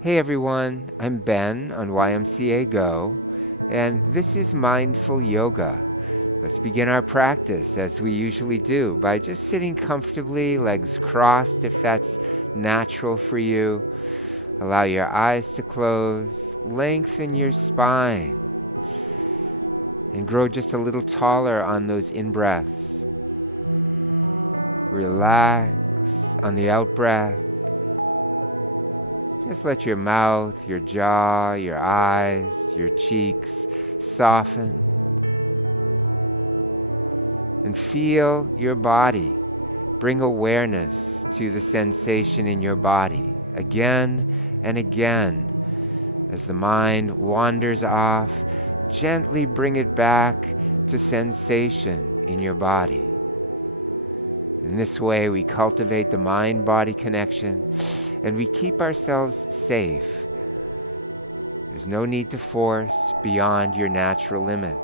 Hey everyone, I'm Ben on YMCA Go, and this is Mindful Yoga. Let's begin our practice as we usually do by just sitting comfortably, legs crossed if that's natural for you. Allow your eyes to close, lengthen your spine, and grow just a little taller on those in breaths. Relax on the out breath. Just let your mouth, your jaw, your eyes, your cheeks soften. And feel your body. Bring awareness to the sensation in your body again and again. As the mind wanders off, gently bring it back to sensation in your body. In this way, we cultivate the mind-body connection and we keep ourselves safe. There's no need to force beyond your natural limits.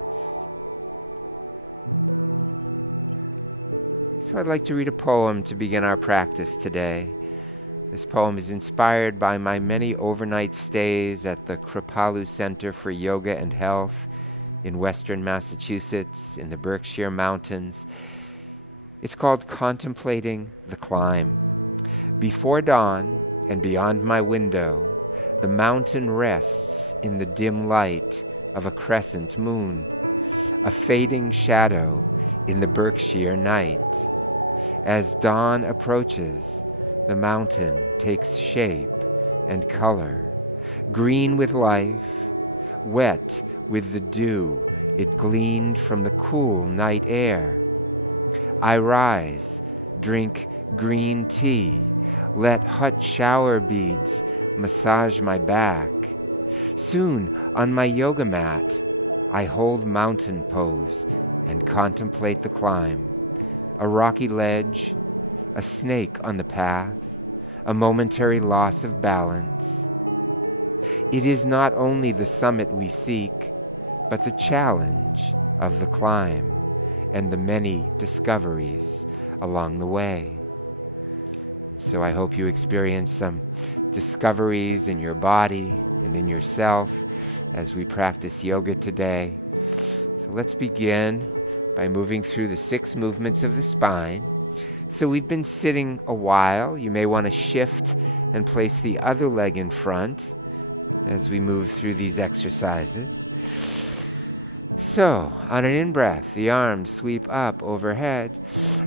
So I'd like to read a poem to begin our practice today. This poem is inspired by my many overnight stays at the Kripalu Center for Yoga and Health in western Massachusetts in the Berkshire Mountains. It's called Contemplating the Climb. Before dawn and beyond my window, the mountain rests in the dim light of a crescent moon, a fading shadow in the Berkshire night. As dawn approaches, the mountain takes shape and color, green with life, wet with the dew it gleaned from the cool night air. I rise, drink green tea, let hot shower beads massage my back. Soon, on my yoga mat, I hold mountain pose and contemplate the climb. A rocky ledge, a snake on the path, a momentary loss of balance. It is not only the summit we seek, but the challenge of the climb and the many discoveries along the way. So I hope you experience some discoveries in your body and in yourself as we practice yoga today. So let's begin by moving through the 6 movements of the spine. So we've been sitting a while. You may want to shift and place the other leg in front as we move through these exercises. So, on an in-breath, the arms sweep up overhead.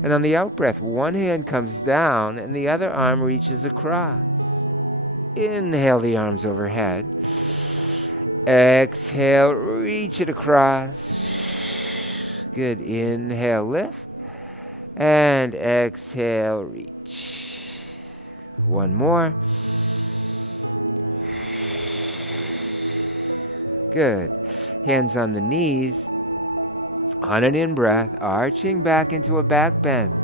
And on the out-breath, one hand comes down and the other arm reaches across. Inhale the arms overhead. Exhale, reach it across. Good. Inhale, lift. And exhale, reach. One more. Good. Hands on the knees. On an in-breath, arching back into a back bend.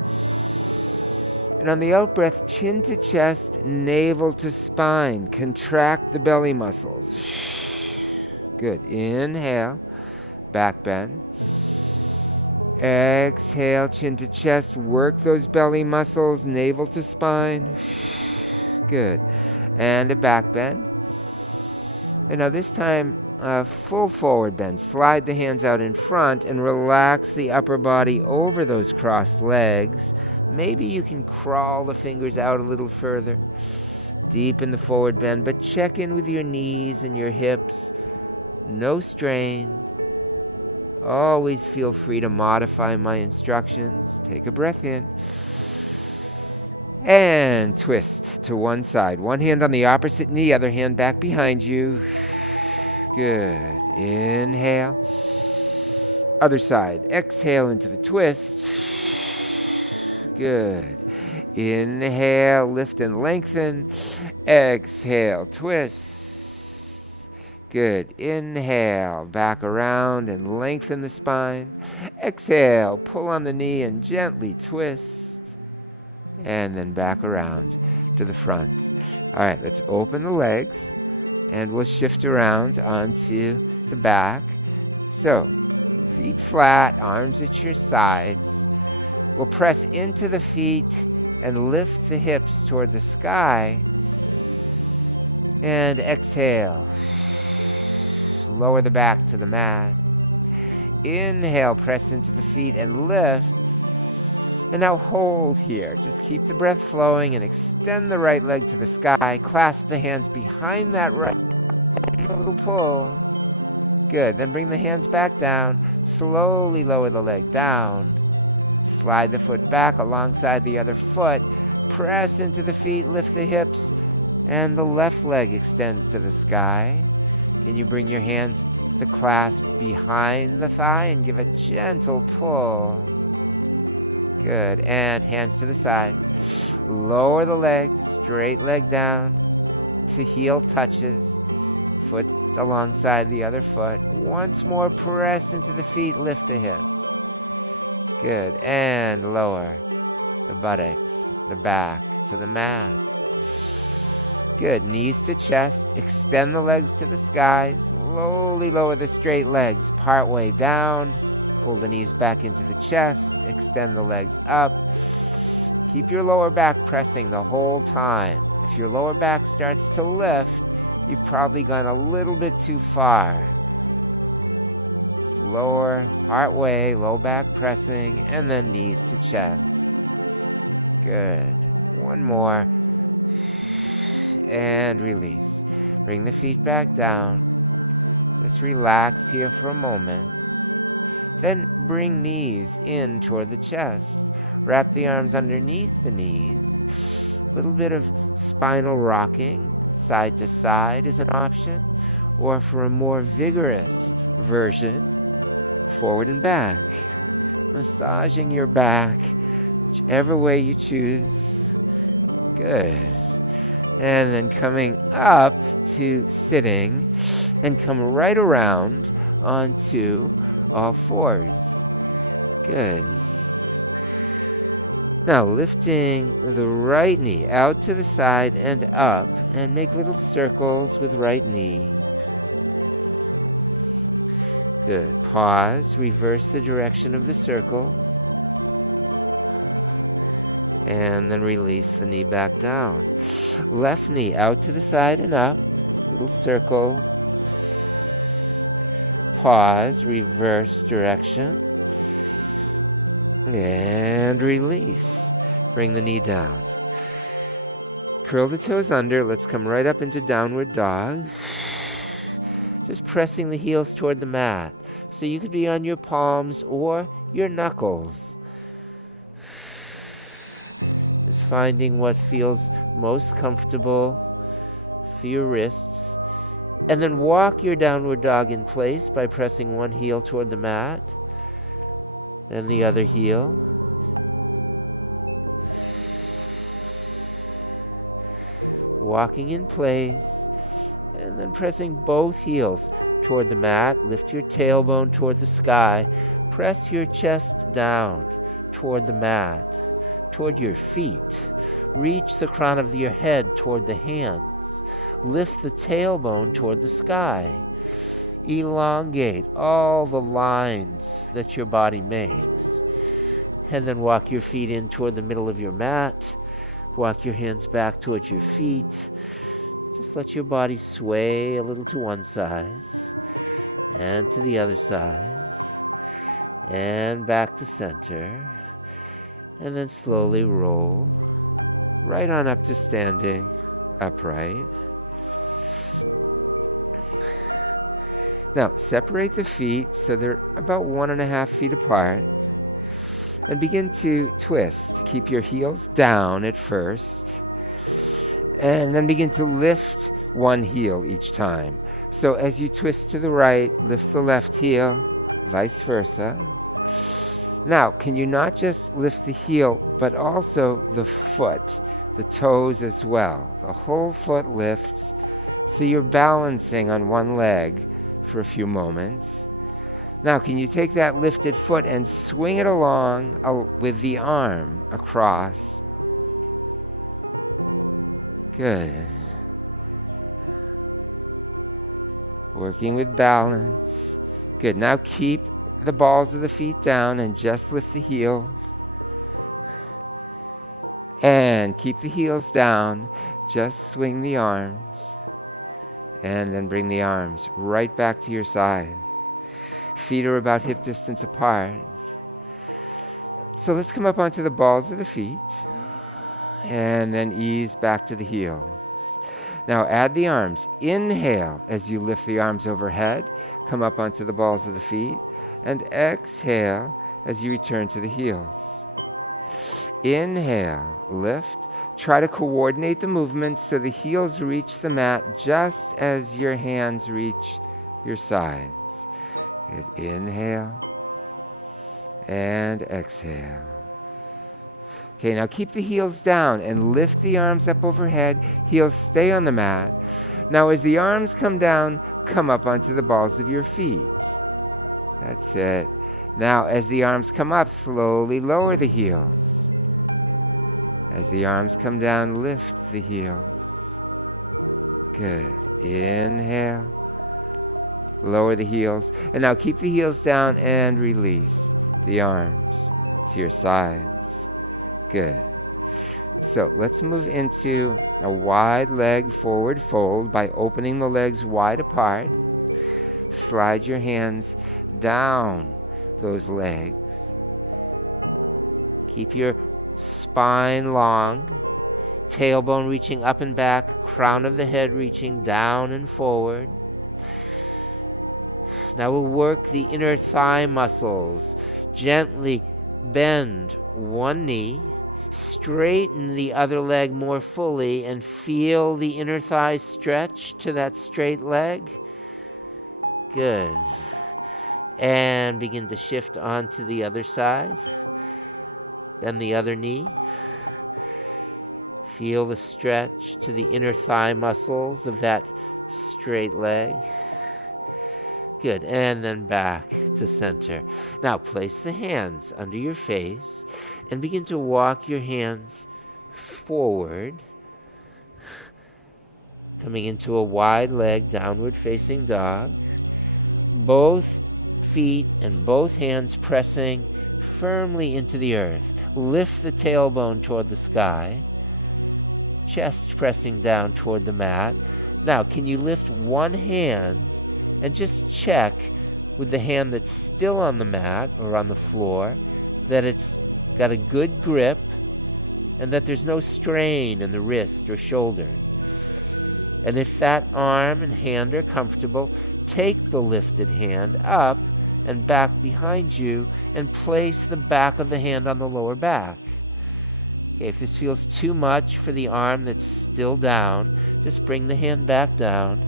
And on the out-breath, chin to chest, navel to spine. Contract the belly muscles. Good. Inhale, back bend. Exhale, chin to chest. Work those belly muscles, navel to spine. Good. And a back bend. And now this time, full forward bend. Slide the hands out in front and relax the upper body over those crossed legs. Maybe you can crawl the fingers out a little further. Deep in the forward bend, but check in with your knees and your hips. No strain. Always feel free to modify my instructions. Take a breath in. And twist to one side. One hand on the opposite knee, other hand back behind you. Good. Inhale. Other side. Exhale into the twist. Good. Inhale, lift and lengthen. Exhale, twist. Good. Inhale, back around and lengthen the spine. Exhale, pull on the knee and gently twist. And then back around to the front. All right, let's open the legs and we'll shift around onto the back. So, feet flat, arms at your sides. We'll press into the feet and lift the hips toward the sky. And exhale. Lower the back to the mat. Inhale, press into the feet and lift. And now hold here. Just keep the breath flowing and extend the right leg to the sky. Clasp the hands behind that right. A little pull. Good. Then bring the hands back down. Slowly lower the leg down. Slide the foot back alongside the other foot. Press into the feet, lift the hips, and the left leg extends to the sky. Can you bring your hands to clasp behind the thigh and give a gentle pull? Good. And hands to the sides. Lower the leg, straight leg down to heel touches. Foot alongside the other foot. Once more, press into the feet, lift the hips. Good. And lower the buttocks, the back to the mat. Good. Knees to chest. Extend the legs to the sky. Slowly lower the straight legs partway down. Pull the knees back into the chest. Extend the legs up. Keep your lower back pressing the whole time. If your lower back starts to lift, you've probably gone a little bit too far. Lower, part way, low back pressing, and then knees to chest. Good. One more. And release. Bring the feet back down. Just relax here for a moment. Then bring knees in toward the chest. Wrap the arms underneath the knees. A little bit of spinal rocking, side to side is an option. Or for a more vigorous version, forward and back. Massaging your back, whichever way you choose. Good. And then coming up to sitting and come right around onto all fours. Good. Now lifting the right knee out to the side and up, and make little circles with right knee. Good. Pause. Reverse the direction of the circles. And then release the knee back down. Left knee out to the side and up. Little circle. Pause. Reverse direction. And release. Bring the knee down. Curl the toes under. Let's come right up into downward dog. Just pressing the heels toward the mat. So you could be on your palms or your knuckles. Just finding what feels most comfortable for your wrists. And then walk your downward dog in place by pressing one heel toward the mat. Then the other heel. Walking in place. And then pressing both heels toward the mat. Lift your tailbone toward the sky. Press your chest down toward the mat, toward your feet. Reach the crown of your head toward the hands. Lift the tailbone toward the sky. Elongate all the lines that your body makes. And then walk your feet in toward the middle of your mat. Walk your hands back towards your feet. Just let your body sway a little to one side and to the other side and back to center. And then slowly roll right on up to standing upright. Now, separate the feet so they're about 1.5 feet apart. And begin to twist. Keep your heels down at first. And then begin to lift one heel each time. So as you twist to the right, lift the left heel, vice versa. Now, can you not just lift the heel, but also the foot, the toes as well? The whole foot lifts. So you're balancing on one leg for a few moments. Now, can you take that lifted foot and swing it along with the arm across? Good. Working with balance. Good. Now keep the balls of the feet down and just lift the heels. And keep the heels down. Just swing the arms. And then bring the arms right back to your sides. Feet are about hip distance apart. So let's come up onto the balls of the feet and then ease back to the heels. Now add the arms. Inhale as you lift the arms overhead. Come up onto the balls of the feet. And exhale as you return to the heels. Inhale, lift. Try to coordinate the movement so the heels reach the mat just as your hands reach your sides. Good. Inhale and exhale. Okay, now keep the heels down and lift the arms up overhead. Heels stay on the mat. Now as the arms come down, come up onto the balls of your feet. That's it. Now as the arms come up, slowly lower the heels. As the arms come down, lift the heels. Good. Inhale. Lower the heels. And now keep the heels down and release the arms to your sides. Good. So let's move into a wide leg forward fold by opening the legs wide apart. Slide your hands down those legs. Keep your spine long, tailbone reaching up and back, crown of the head reaching down and forward. Now we'll work the inner thigh muscles. Gently bend one knee, straighten the other leg more fully, and feel the inner thigh stretch to that straight leg. Good. And begin to shift onto the other side. Bend the other knee. Feel the stretch to the inner thigh muscles of that straight leg. Good. And then back to center. Now place the hands under your face and begin to walk your hands forward, coming into a wide leg downward facing dog. Both feet and both hands pressing firmly into the earth. Lift the tailbone toward the sky. Chest pressing down toward the mat. Now, can you lift one hand and just check with the hand that's still on the mat or on the floor that it's got a good grip and that there's no strain in the wrist or shoulder. And if that arm and hand are comfortable, take the lifted hand up and back behind you and place the back of the hand on the lower back. Okay, if this feels too much for the arm that's still down, just bring the hand back down.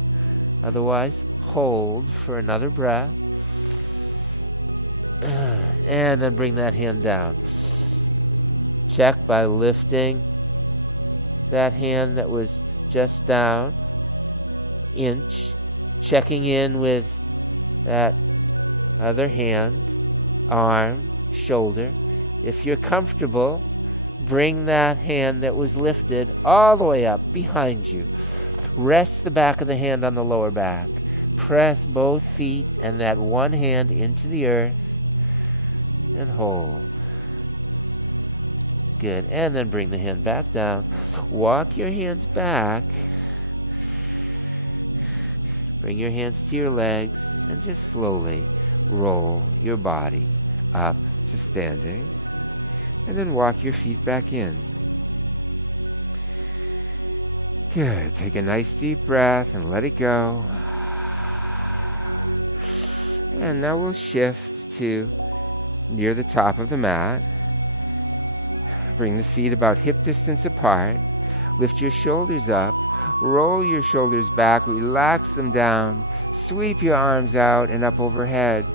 Otherwise, hold for another breath. And then bring that hand down. Check by lifting that hand that was just down. Inch. Checking in with that other hand, arm, shoulder. If you're comfortable, bring that hand that was lifted all the way up behind you. Rest the back of the hand on the lower back. Press both feet and that one hand into the earth and hold. Good. And then bring the hand back down. Walk your hands back. Bring your hands to your legs and just slowly roll your body up to standing. And then walk your feet back in. Good. Take a nice deep breath and let it go. And now we'll shift to near the top of the mat. Bring the feet about hip distance apart. Lift your shoulders up. Roll your shoulders back. Relax them down. Sweep your arms out and up overhead.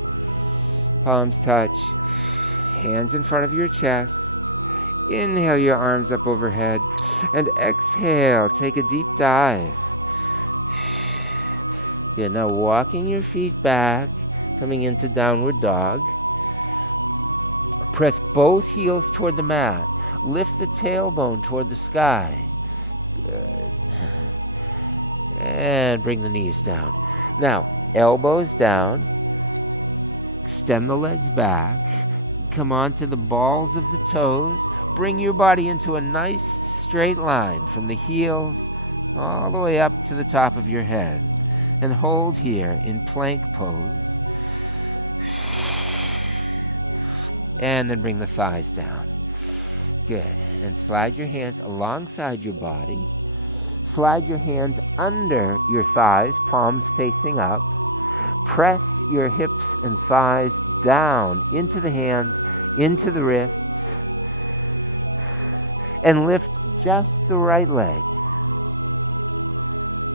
Palms touch. Hands in front of your chest. Inhale your arms up overhead. And exhale. Take a deep dive. Good. Now walking your feet back. Coming into downward dog. Press both heels toward the mat. Lift the tailbone toward the sky. Good. And bring the knees down. Now, elbows down. Extend the legs back. Come on to the balls of the toes. Bring your body into a nice straight line from the heels all the way up to the top of your head. And hold here in plank pose. And then bring the thighs down. Good. And slide your hands alongside your body. Slide your hands under your thighs, palms facing up. Press your hips and thighs down into the hands, into the wrists. And lift just the right leg.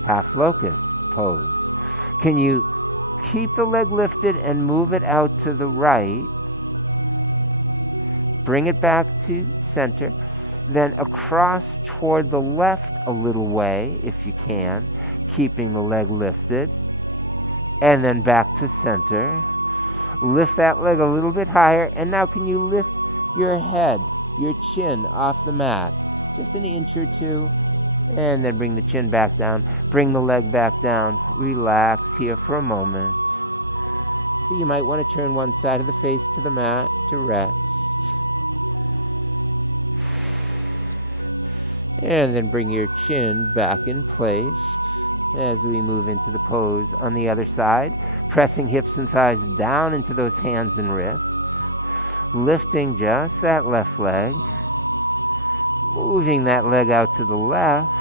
Half locust pose. Can you keep the leg lifted and move it out to the right? Bring it back to center. Then across toward the left a little way, if you can, keeping the leg lifted. And then back to center. Lift that leg a little bit higher. And now can you lift your head, your chin off the mat? Just an inch or two. And then bring the chin back down. Bring the leg back down. Relax here for a moment. So you might want to turn one side of the face to the mat to rest. And then bring your chin back in place as we move into the pose on the other side. Pressing hips and thighs down into those hands and wrists. Lifting just that left leg. Moving that leg out to the left.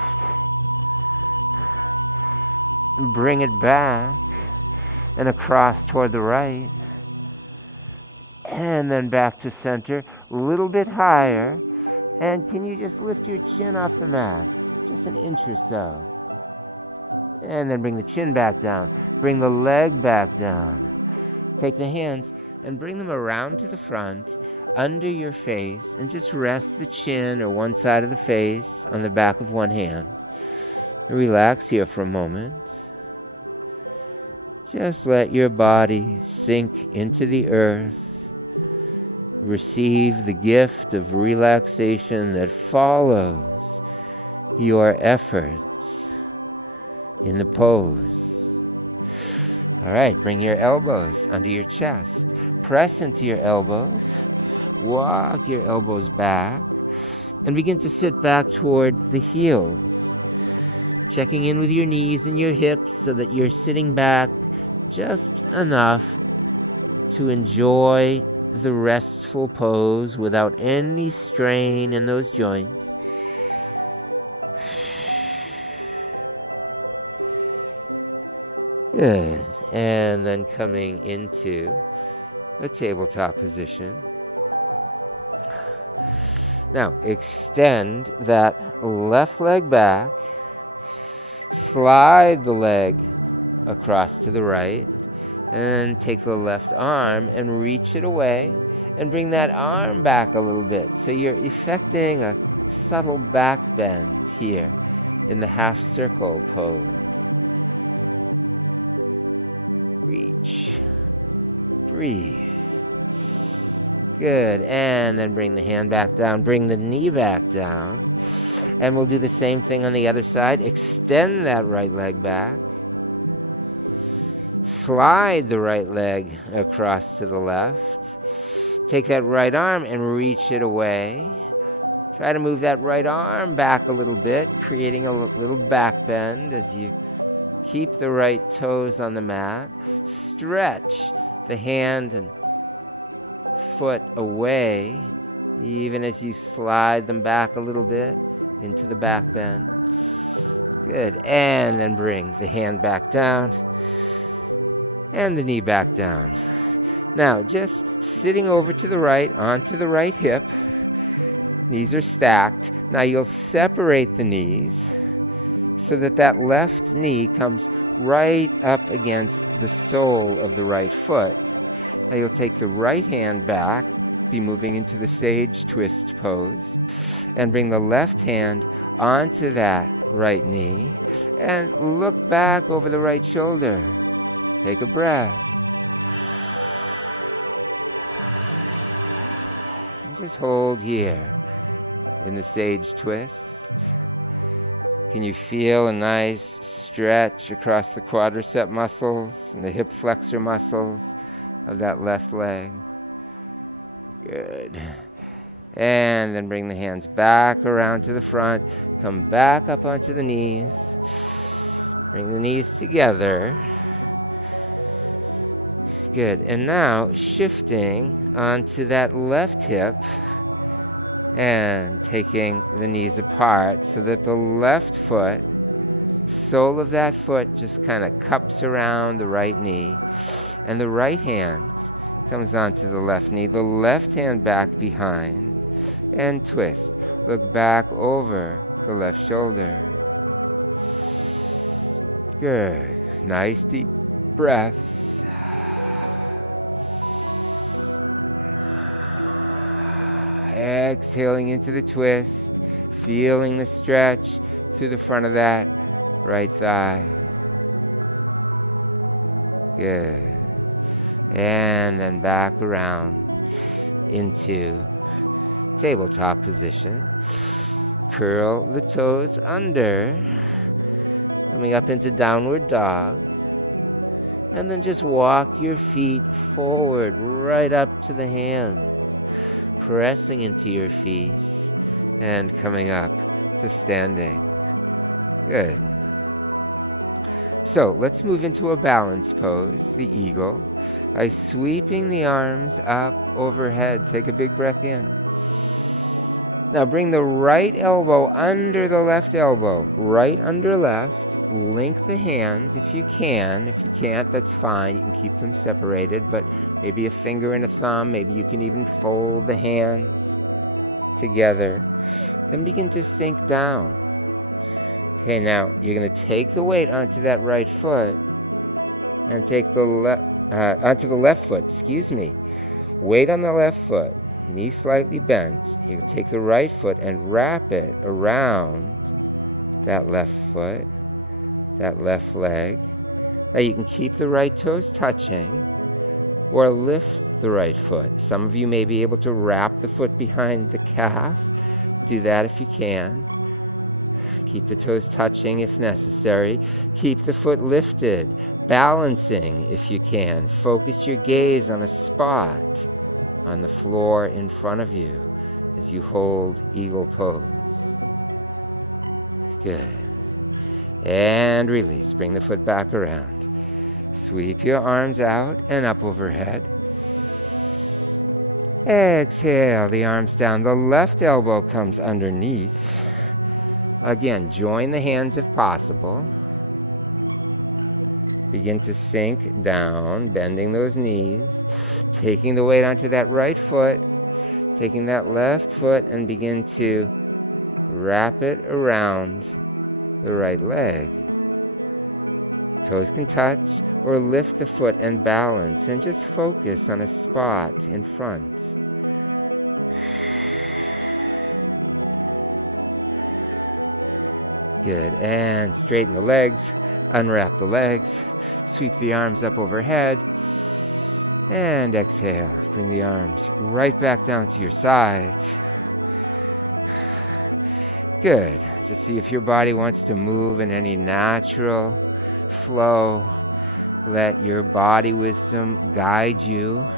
Bring it back and across toward the right. And then back to center, a little bit higher. And can you just lift your chin off the mat? Just an inch or so. And then bring the chin back down. Bring the leg back down. Take the hands and bring them around to the front, under your face, and just rest the chin or one side of the face on the back of one hand. Relax here for a moment. Just let your body sink into the earth. Receive the gift of relaxation that follows your efforts in the pose. All right, bring your elbows under your chest. Press into your elbows. Walk your elbows back. And begin to sit back toward the heels. Checking in with your knees and your hips so that you're sitting back just enough to enjoy the restful pose without any strain in those joints. Good. And then coming into the tabletop position. Now, extend that left leg back. Slide the leg across to the right. And take the left arm and reach it away and bring that arm back a little bit. So you're effecting a subtle back bend here in the half circle pose. Reach. Breathe. Good. And then bring the hand back down. Bring the knee back down. And we'll do the same thing on the other side. Extend that right leg back. Slide the right leg across to the left. Take that right arm and reach it away. Try to move that right arm back a little bit, creating a little back bend as you keep the right toes on the mat. Stretch the hand and foot away, even as you slide them back a little bit into the back bend. Good. And then bring the hand back down. And the knee back down. Now, just sitting over to the right, onto the right hip. Knees are stacked. Now you'll separate the knees so that that left knee comes right up against the sole of the right foot. Now you'll take the right hand back, be moving into the sage twist pose, and bring the left hand onto that right knee and look back over the right shoulder. Take a breath. And just hold here in the sage twist. Can you feel a nice stretch across the quadricep muscles and the hip flexor muscles of that left leg? Good. And then bring the hands back around to the front. Come back up onto the knees. Bring the knees together. Good. And now shifting onto that left hip and taking the knees apart so that the left foot, sole of that foot, just kind of cups around the right knee. And the right hand comes onto the left knee, the left hand back behind, and twist. Look back over the left shoulder. Good. Nice deep breaths. Exhaling into the twist, feeling the stretch through the front of that right thigh. Good. And then back around into tabletop position. Curl the toes under, coming up into downward dog. And then just walk your feet forward, right up to the hands. Pressing into your feet and coming up to standing. Good. So let's move into a balance pose, the eagle, by sweeping the arms up overhead. Take a big breath in. Now bring the right elbow under the left elbow, right under left. Link the hands if you can. If you can't, that's fine. You can keep them separated, but maybe a finger and a thumb. Maybe you can even fold the hands together. Then begin to sink down. Okay, now you're going to take the weight onto that right foot and take onto the left foot, Weight on the left foot, knee slightly bent. You take the right foot and wrap it around that left foot, that left leg. Now you can keep the right toes touching or lift the right foot. Some of you may be able to wrap the foot behind the calf. Do that if you can. Keep the toes touching if necessary. Keep the foot lifted, balancing if you can. Focus your gaze on a spot on the floor in front of you as you hold eagle pose. Good. And release. Bring the foot back around. Sweep your arms out and up overhead. Exhale the arms down. The left elbow comes underneath. Again, join the hands if possible. Begin to sink down, bending those knees, taking the weight onto that right foot, taking that left foot and begin to wrap it around the right leg. Toes can touch or lift the foot and balance and just focus on a spot in front. Good. And straighten the legs, unwrap the legs, sweep the arms up overhead, and exhale. Bring the arms right back down to your sides. Good. Just see if your body wants to move in any natural flow. Let your body wisdom guide you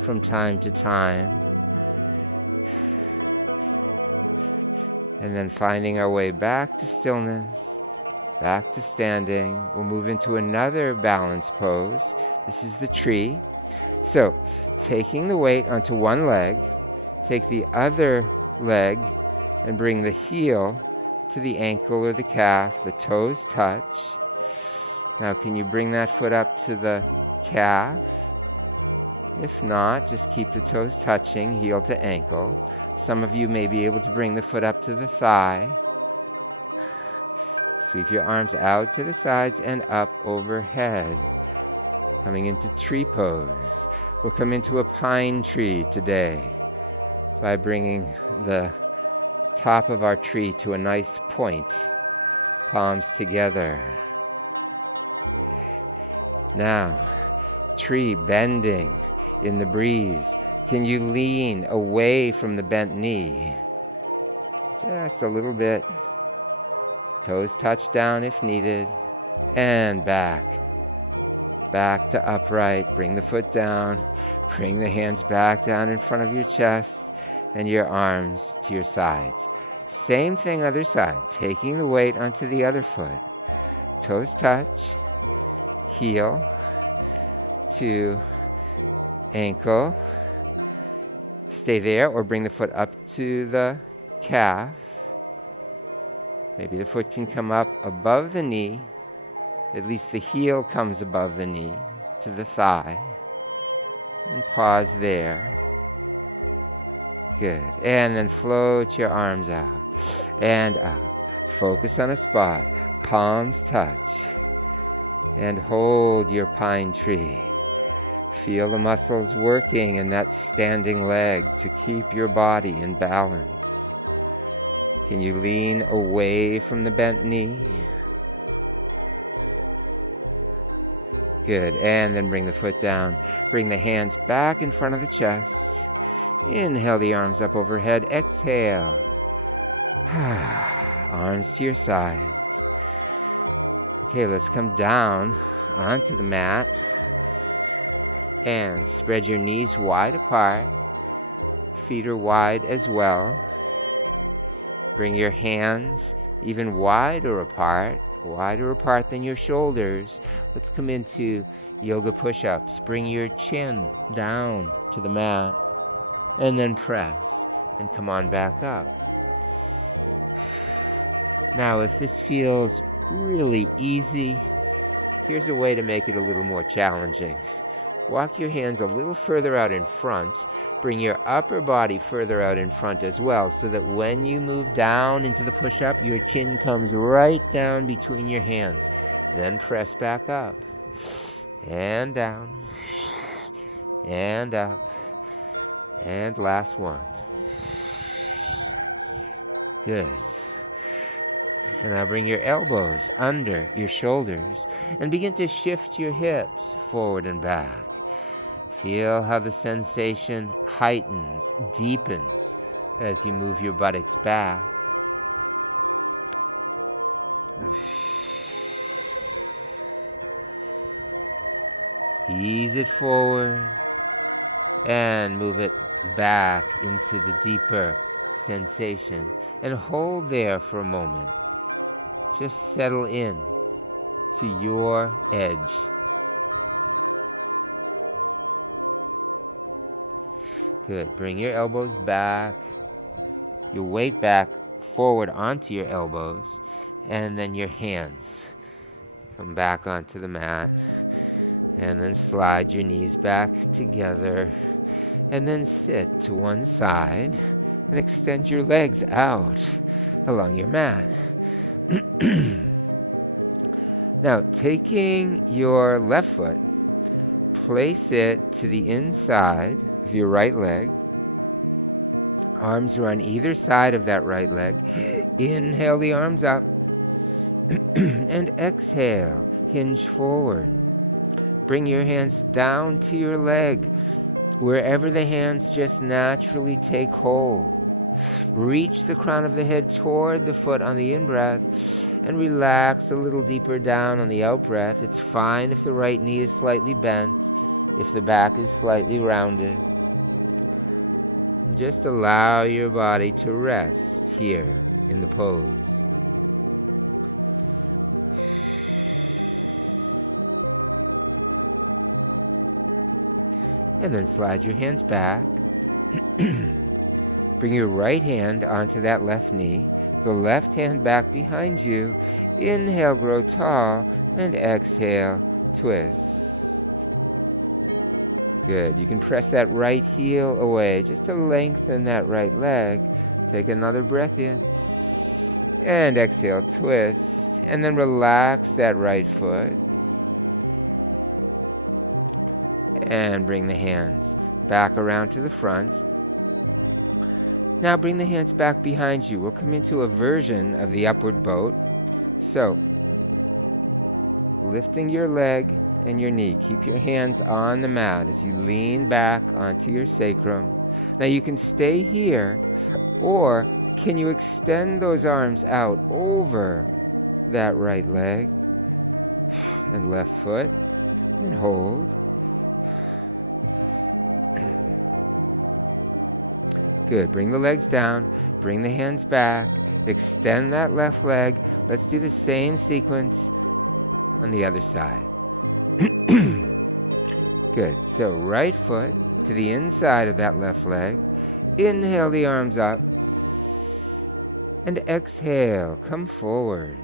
from time to time. And then finding our way back to stillness, back to standing. We'll move into another balance pose. This is the tree. So, taking the weight onto one leg, take the other leg and bring the heel to the ankle or the calf. The toes touch. Now, can you bring that foot up to the calf? If not, just keep the toes touching, heel to ankle. Some of you may be able to bring the foot up to the thigh. Sweep your arms out to the sides and up overhead. Coming into tree pose. We'll come into a pine tree today by bringing the top of our tree to a nice point. Palms together. Now, tree bending in the breeze. Can you lean away from the bent knee? Just a little bit. Toes touch down if needed. And back. Back to upright. Bring the foot down. Bring the hands back down in front of your chest and your arms to your sides. Same thing other side. Taking the weight onto the other foot. Toes touch, heel to ankle. Stay there or bring the foot up to the calf. Maybe the foot can come up above the knee. At least the heel comes above the knee to the thigh. And pause there. Good. And then float your arms out and up. Focus on a spot. Palms touch. And hold your pine tree. Feel the muscles working in that standing leg to keep your body in balance. Can you lean away from the bent knee? Good. And then bring the foot down. Bring the hands back in front of the chest. Inhale the arms up overhead. Exhale. Arms to your sides. Okay, let's come down onto the mat. And spread your knees wide apart. Feet are wide as well. Bring your hands even wider apart than your shoulders. Let's come into yoga push-ups. Bring your chin down to the mat. And then press. And come on back up. Now, if this feels really easy, here's a way to make it a little more challenging. Walk your hands a little further out in front. Bring your upper body further out in front as well, so that when you move down into the push-up, your chin comes right down between your hands. Then press back up. And down. And up. And last one. Good. And now bring your elbows under your shoulders and begin to shift your hips forward and back. Feel how the sensation heightens, deepens as you move your buttocks back. Ease it forward and move it back into the deeper sensation. And hold there for a moment. Just settle in to your edge. Good. Bring your elbows back, your weight back forward onto your elbows, and then your hands come back onto the mat. And then slide your knees back together. And then sit to one side and extend your legs out along your mat. Now, taking your left foot, place it to the inside of your right leg. Arms are on either side of that right leg. Inhale the arms up. And exhale, hinge forward. Bring your hands down to your leg, wherever the hands just naturally take hold. Reach the crown of the head toward the foot on the in-breath and relax a little deeper down on the out-breath. It's fine if the right knee is slightly bent, if the back is slightly rounded. Just allow your body to rest here in the pose. And then slide your hands back. Bring your right hand onto that left knee. The left hand back behind you. Inhale, grow tall. And exhale, twist. Good. You can press that right heel away just to lengthen that right leg. Take another breath in. And exhale, twist. And then relax that right foot. And bring the hands back around to the front. Now bring the hands back behind you. We'll come into a version of the upward boat. So, lifting your leg and your knee. Keep your hands on the mat as you lean back onto your sacrum. Now you can stay here, or can you extend those arms out over that right leg and left foot and hold. Good. Bring the legs down. Bring the hands back. Extend that left leg. Let's do the same sequence on the other side. Good. So right foot to the inside of that left leg. Inhale the arms up. And exhale, come forward.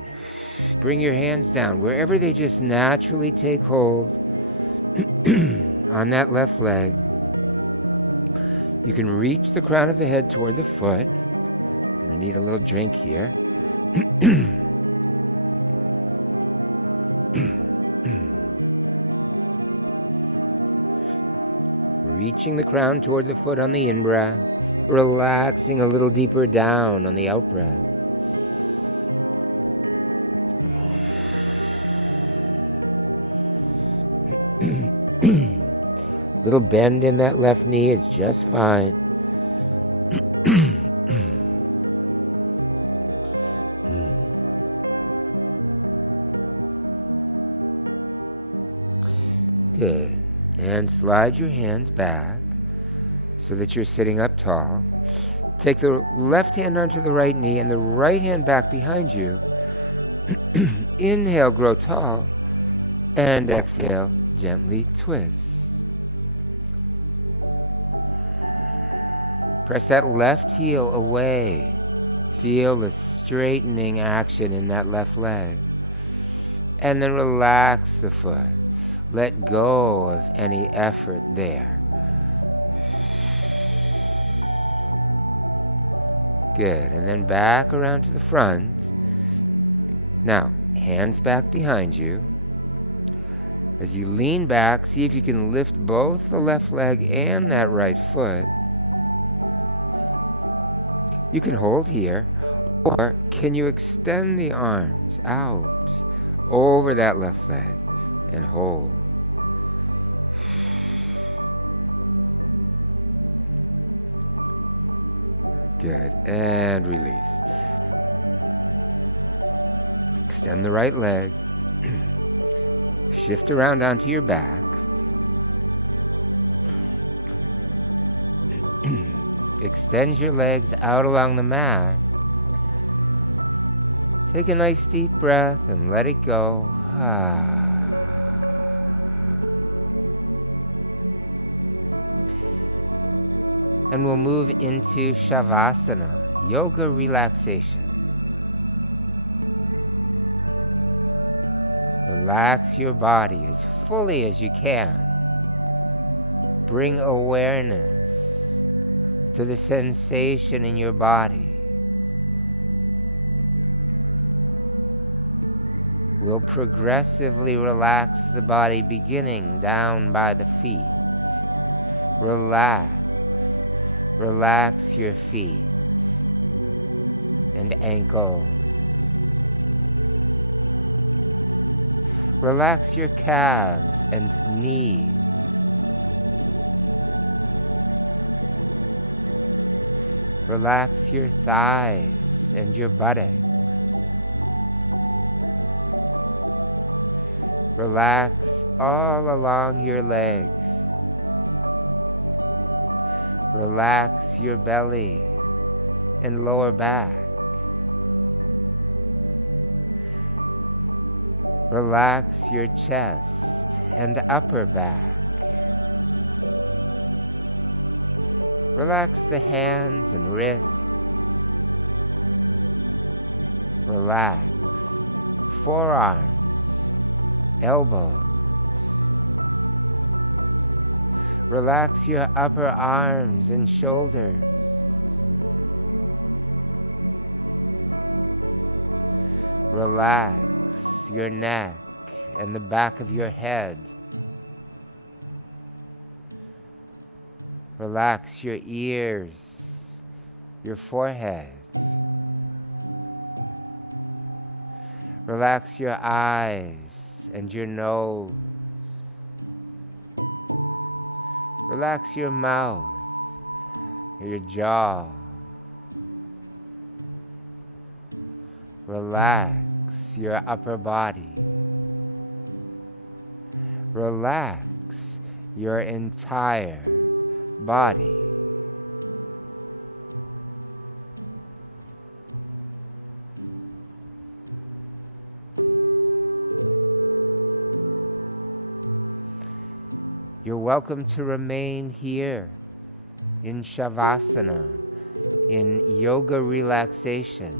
Bring your hands down wherever they just naturally take hold on that left leg. You can reach the crown of the head toward the foot. Gonna need a little drink here. Reaching the crown toward the foot on the in-breath. Relaxing a little deeper down on the out-breath. Little bend in that left knee is just fine. Good. And slide your hands back so that you're sitting up tall. Take the left hand onto the right knee and the right hand back behind you. Inhale, grow tall. And exhale, gently twist. Press that left heel away. Feel the straightening action in that left leg. And then relax the foot. Let go of any effort there. Good. And then back around to the front. Now, hands back behind you. As you lean back, see if you can lift both the left leg and that right foot. You can hold here, or can you extend the arms out over that left leg and hold? Good. And release. Extend the right leg. Shift around onto your back. Extend your legs out along the mat. Take a nice deep breath and let it go. And we'll move into Shavasana, yoga relaxation. Relax your body as fully as you can. Bring awareness to the sensation in your body. We'll progressively relax the body, beginning down by the feet. Relax. Relax your feet and ankles. Relax your calves and knees. Relax your thighs and your buttocks. Relax all along your legs. Relax your belly and lower back. Relax your chest and upper back. Relax the hands and wrists. Relax forearms, elbows. Relax your upper arms and shoulders. Relax your neck and the back of your head. Relax your ears, your forehead. Relax your eyes and your nose. Relax your mouth, your jaw. Relax your upper body. Relax your entire body. You're welcome to remain here in Shavasana, in yoga relaxation,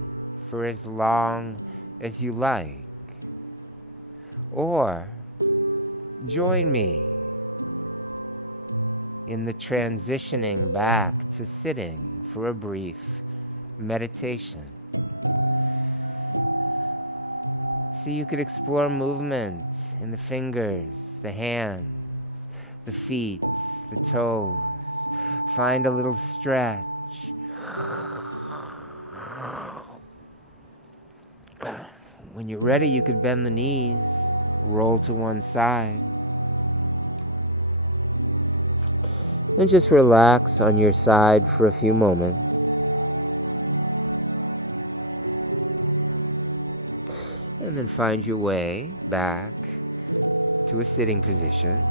for as long as you like. Or join me in the transitioning back to sitting for a brief meditation. So you could explore movement in the fingers, the hands, the feet, the toes. Find a little stretch. When you're ready, you could bend the knees, roll to one side, and just relax on your side for a few moments. And then find your way back to a sitting position.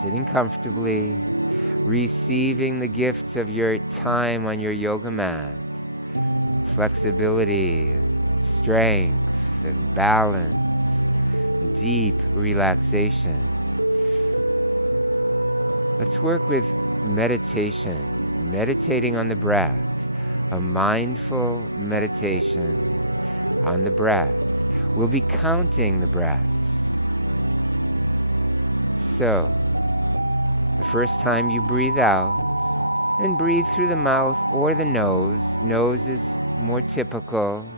Sitting comfortably, receiving the gifts of your time on your yoga mat. Flexibility and strength and balance, deep relaxation. Let's work with meditation, meditating on the breath, a mindful meditation on the breath. We'll be counting the breaths. So, the first time you breathe out, and breathe through the mouth or the nose. Nose is more typical,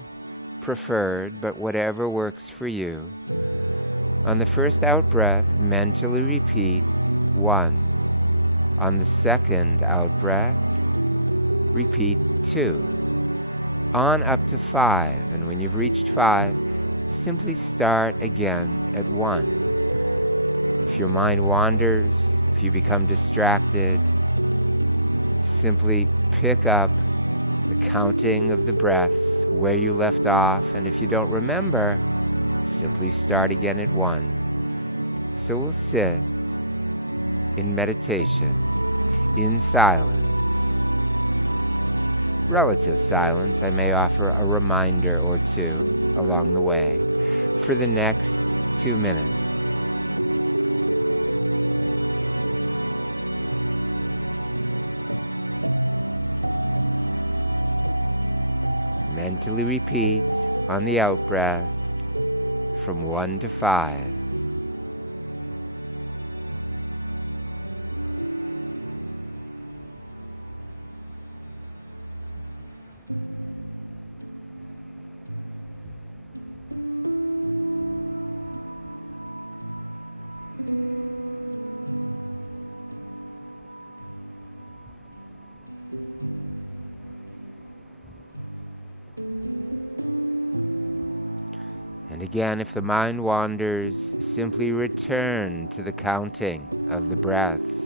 preferred, but whatever works for you. On the first out breath, mentally repeat 1. On the second out breath, repeat 2. On up to 5, and when you've reached 5, simply start again at 1. If your mind wanders, if you become distracted, simply pick up the counting of the breaths where you left off, and if you don't remember, simply start again at 1. So we'll sit in meditation, in silence, relative silence. I may offer a reminder or two along the way for the next 2 minutes. Mentally repeat on the out breath from 1 to 5. And again, if the mind wanders, simply return to the counting of the breaths.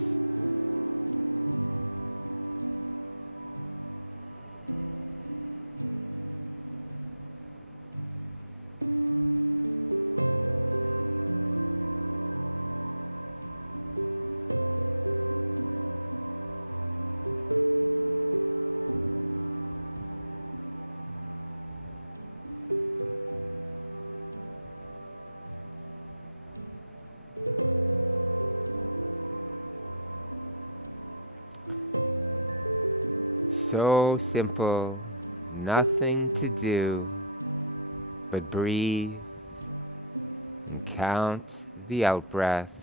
So simple, nothing to do but breathe and count the out breaths.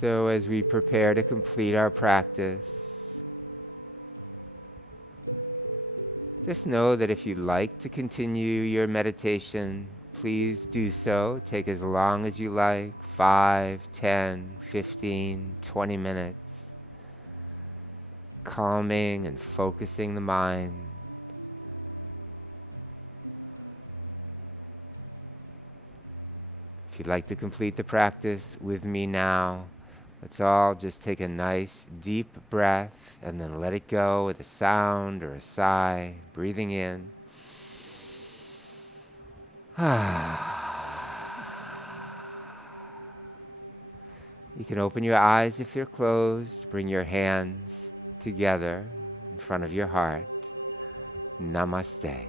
So as we prepare to complete our practice, just know that if you'd like to continue your meditation, please do so. Take as long as you like, 5, 10, 15, 20 minutes. Calming and focusing the mind. you'd like to complete the practice with me now, let's all just take a nice deep breath and then let it go with a sound or a sigh, breathing in. You can open your eyes if they're closed. Bring your hands together in front of your heart. Namaste.